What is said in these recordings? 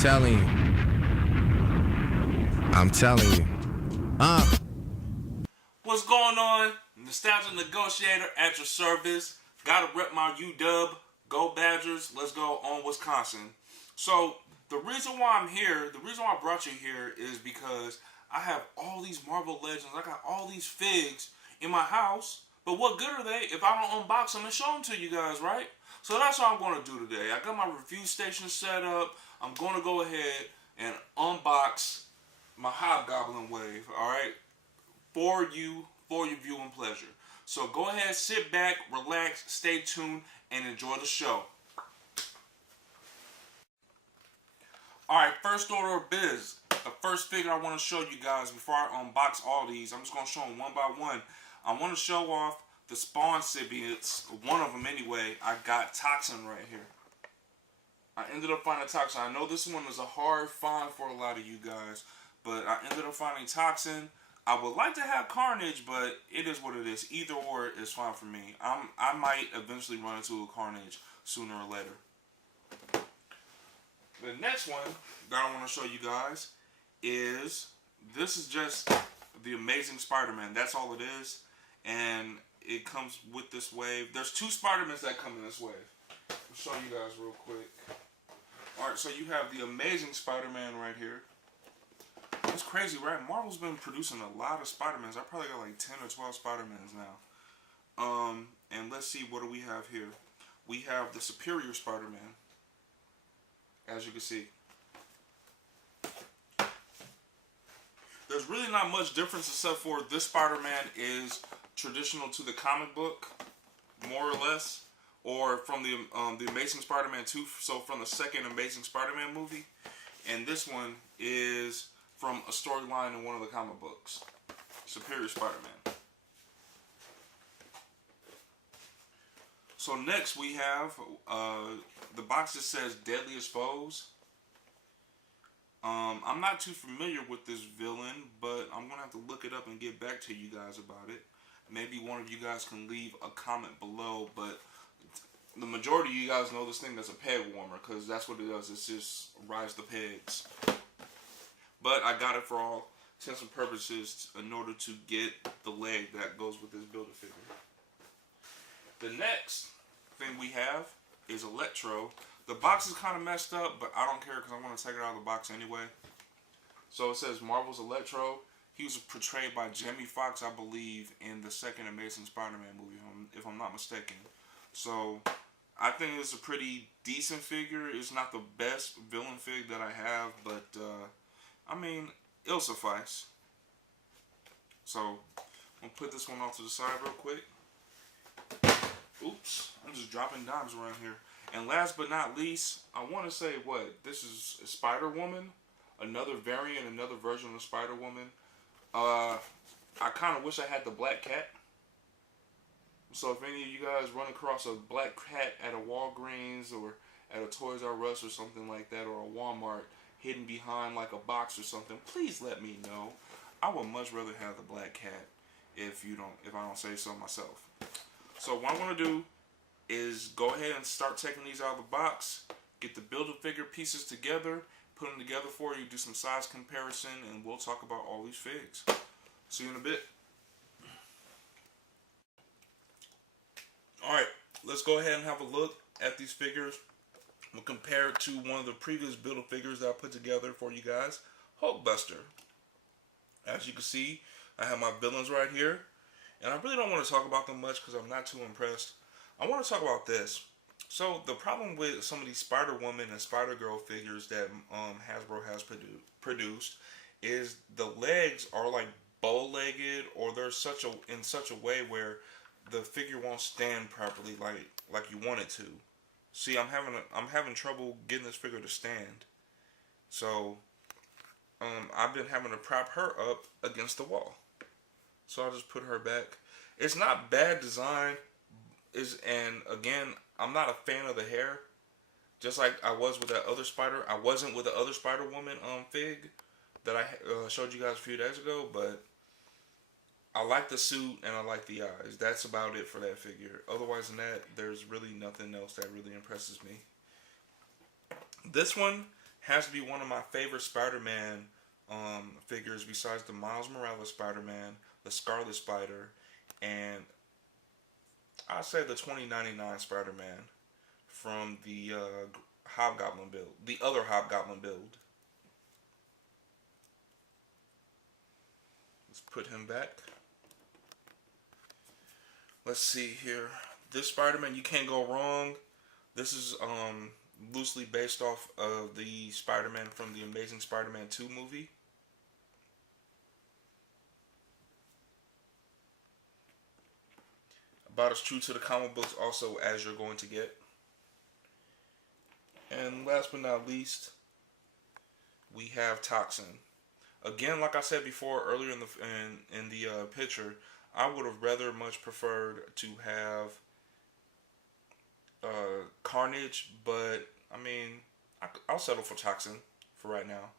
Telling you. I'm telling you. What's going on? Nostalgia Negotiator at your service. Gotta rep my UW. Go Badgers. Let's go on Wisconsin. So, the reason why I'm here, the reason why I brought you here is because I have all these Marvel Legends. I got all these figs in my house. But what good are they if I don't unbox them and show them to you guys, right? So that's what I'm going to do today. I got my review station set up. I'm going to go ahead and unbox my Hobgoblin Wave, alright? For your viewing pleasure. So go ahead, sit back, relax, stay tuned, and enjoy the show. Alright, first order of biz. The first figure I want to show you guys before I unbox all these, I'm just going to show them one by one. I want to show off the Spawn symbiotes, one of them anyway. I got Toxin right here. I ended up finding Toxin. I know this one is a hard find for a lot of you guys, but I ended up finding Toxin. I would like to have Carnage, but it is what it is. Either or is fine for me. I might eventually run into a Carnage sooner or later. The next one that I want to show you guys is, this is just the Amazing Spider-Man. That's all it is. And it comes with this wave. There's two Spider-Mans that come in this wave. I'll show you guys real quick. Alright, so you have the Amazing Spider-Man right here. It's crazy, right? Marvel's been producing a lot of Spider-Mans. I probably got like 10 or 12 Spider-Mans now. And let's see, what do we have here? We have the Superior Spider-Man, as you can see. There's really not much difference except for this Spider-Man is traditional to the comic book, more or less, or from the Amazing Spider-Man 2, so from the second Amazing Spider-Man movie. And this one is from a storyline in one of the comic books, Superior Spider-Man. So next we have the box that says Deadliest Foes. I'm not too familiar with this villain, but I'm going to have to look it up and get back to you guys about it. Maybe one of you guys can leave a comment below, but the majority of you guys know this thing as a peg warmer, because that's what it does. It's just rise the pegs. But I got it for all intents and purposes in order to get the leg that goes with this Build-A-Figure. The next thing we have is Electro. The box is kind of messed up, but I don't care because I want to take it out of the box anyway. So it says Marvel's Electro. He was portrayed by Jamie Foxx, I believe, in the second Amazing Spider-Man movie, if I'm not mistaken. So I think it's a pretty decent figure. It's not the best villain fig that I have, but I mean, it'll suffice. So I'm gonna put this one off to the side real quick. Oops, I'm just dropping dimes around here. And last but not least, I want to say this is Spider-Woman, another variant, another version of Spider-Woman. I kind of wish I had the Black Cat. So if any of you guys run across a Black Cat at a Walgreens or at a Toys R Us or something like that, or a Walmart hidden behind like a box or something, please let me know. I would much rather have the Black Cat if I don't say so myself. So what I'm gonna do is go ahead and start taking these out of the box, get the Build-A-Figure pieces together, put them together for you, do some size comparison, and we'll talk about all these figs. See you in a bit. Alright, let's go ahead and have a look at these figures. We'll compare it to one of the previous Build-A-Figures that I put together for you guys, Hulkbuster. As you can see, I have my villains right here, and I really don't want to talk about them much because I'm not too impressed. I want to talk about this. So the problem with some of these Spider-Woman and Spider-Girl figures that Hasbro has produced is the legs are like bow-legged, or they're in such a way where the figure won't stand properly like you want it to. See, I'm having trouble getting this figure to stand. So I've been having to prop her up against the wall. So I'll just put her back. It's not bad design. And again, I'm not a fan of the hair. Just like I was with that other Spider. I wasn't with the other Spider-Woman fig that I showed you guys a few days ago. But I like the suit and I like the eyes. That's about it for that figure. Otherwise than that, there's really nothing else that really impresses me. This one has to be one of my favorite Spider-Man figures besides the Miles Morales Spider-Man, the Scarlet Spider, and I say the 2099 Spider-Man from the Hobgoblin build, the other Hobgoblin build. Let's put him back. Let's see here. This Spider-Man, you can't go wrong. This is loosely based off of the Spider-Man from the Amazing Spider-Man 2 movie. About as true to the comic books also as you're going to get. And last but not least, we have Toxin. Again, like I said before earlier in the picture, I would have rather much preferred to have Carnage, but I mean, I'll settle for Toxin for right now.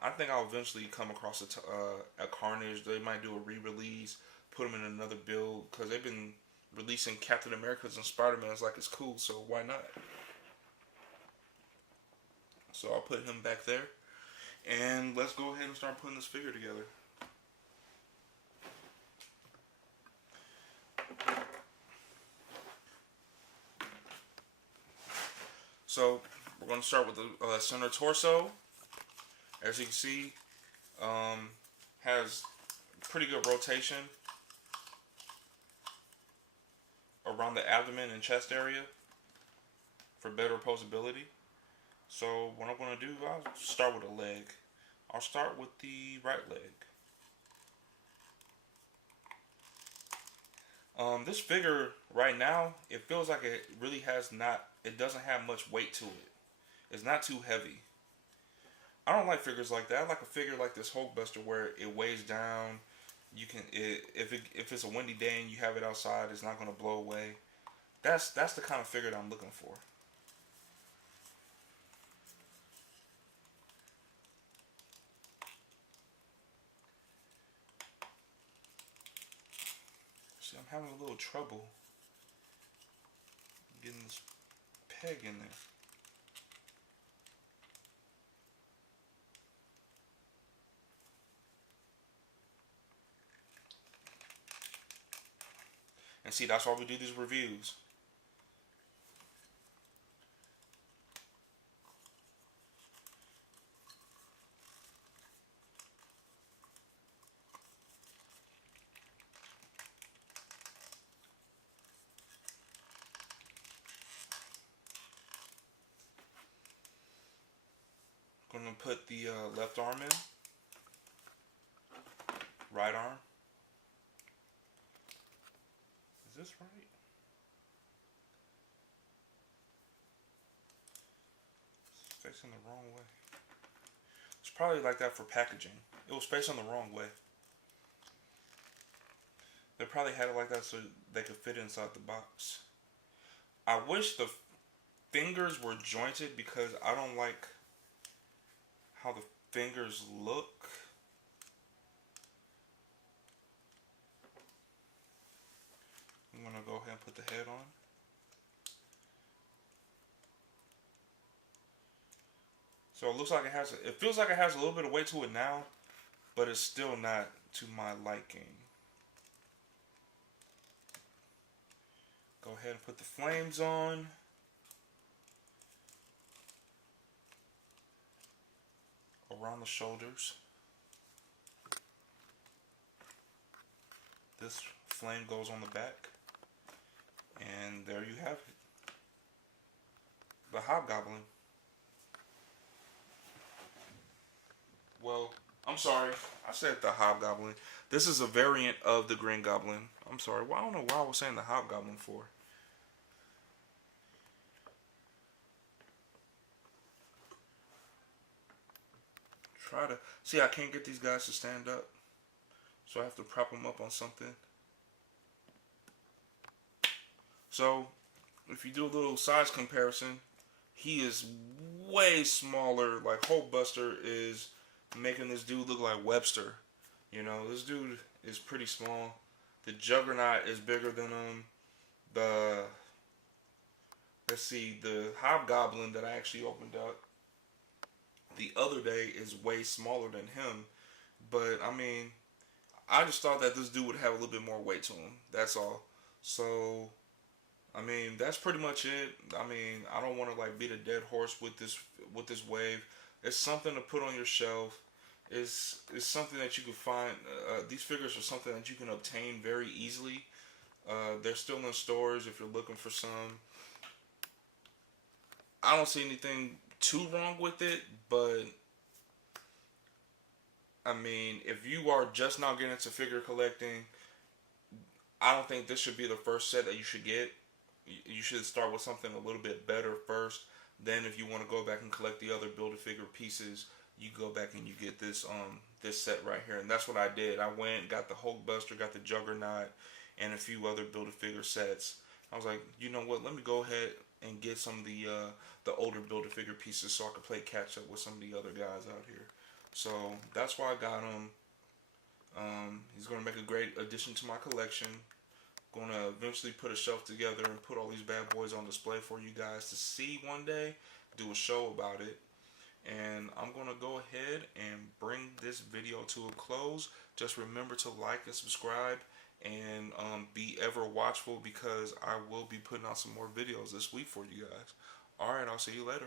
I think I'll eventually come across a Carnage. They might do a re-release, put them in another build, because they've been releasing Captain Americas and Spider-Man's like it's cool, so why not? So I'll put him back there. And let's go ahead and start putting this figure together. So we're going to start with the center torso. As you can see, has pretty good rotation around the abdomen and chest area for better posability. So what I'm going to do, I'll start with a leg. I'll start with the right leg. This figure right now, it feels like it really has not, it doesn't have much weight to it. It's not too heavy. I don't like figures like that. I like a figure like this Hulkbuster where it weighs down. You can, if it's a windy day and you have it outside, it's not going to blow away. That's the kind of figure that I'm looking for. See, I'm having a little trouble getting this peg in there. And see, that's why we do these reviews. I'm going to put the left arm in. Right arm. Is this right? It's facing the wrong way. It's probably like that for packaging. It was facing the wrong way. They probably had it like that so they could fit inside the box. I wish the fingers were jointed because I don't like how the fingers look. I'm gonna go ahead and put the head on. So it looks like it feels like it has a little bit of weight to it now, but it's still not to my liking. Go ahead and put the flames on. Around the shoulders. This flame goes on the back. And there you have it. The Hobgoblin. Well, I'm sorry. I said the Hobgoblin. This is a variant of the Green Goblin. I'm sorry. Well, I don't know why I was saying the Hobgoblin for. Try to... See, I can't get these guys to stand up. So I have to prop them up on something. So, if you do a little size comparison, he is way smaller. Like, Hulkbuster is making this dude look like Webster. You know, this dude is pretty small. The Juggernaut is bigger than him. Let's see, the Hobgoblin that I actually opened up the other day is way smaller than him. But I mean, I just thought that this dude would have a little bit more weight to him. That's all. So I mean, that's pretty much it. I mean, I don't want to like beat a dead horse with this wave. It's something to put on your shelf. It's something that you can find. These figures are something that you can obtain very easily. They're still in stores if you're looking for some. I don't see anything too wrong with it, but I mean, if you are just now getting into figure collecting, I don't think this should be the first set that you should get. You should start with something a little bit better first. Then, if you want to go back and collect the other Build-A-Figure pieces, you go back and you get this set right here. And that's what I did. I went, got the Hulkbuster, got the Juggernaut, and a few other Build-A-Figure sets. I was like, you know what? Let me go ahead and get some of the older Build-A-Figure pieces so I could play catch up with some of the other guys out here. So that's why I got him. He's gonna make a great addition to my collection. Gonna eventually put a shelf together and put all these bad boys on display for you guys to see one day. Do a show about it. And I'm gonna go ahead and bring this video to a close. Just remember to like and subscribe, and be ever watchful, because I will be putting out some more videos this week for you guys. Alright, I'll see you later.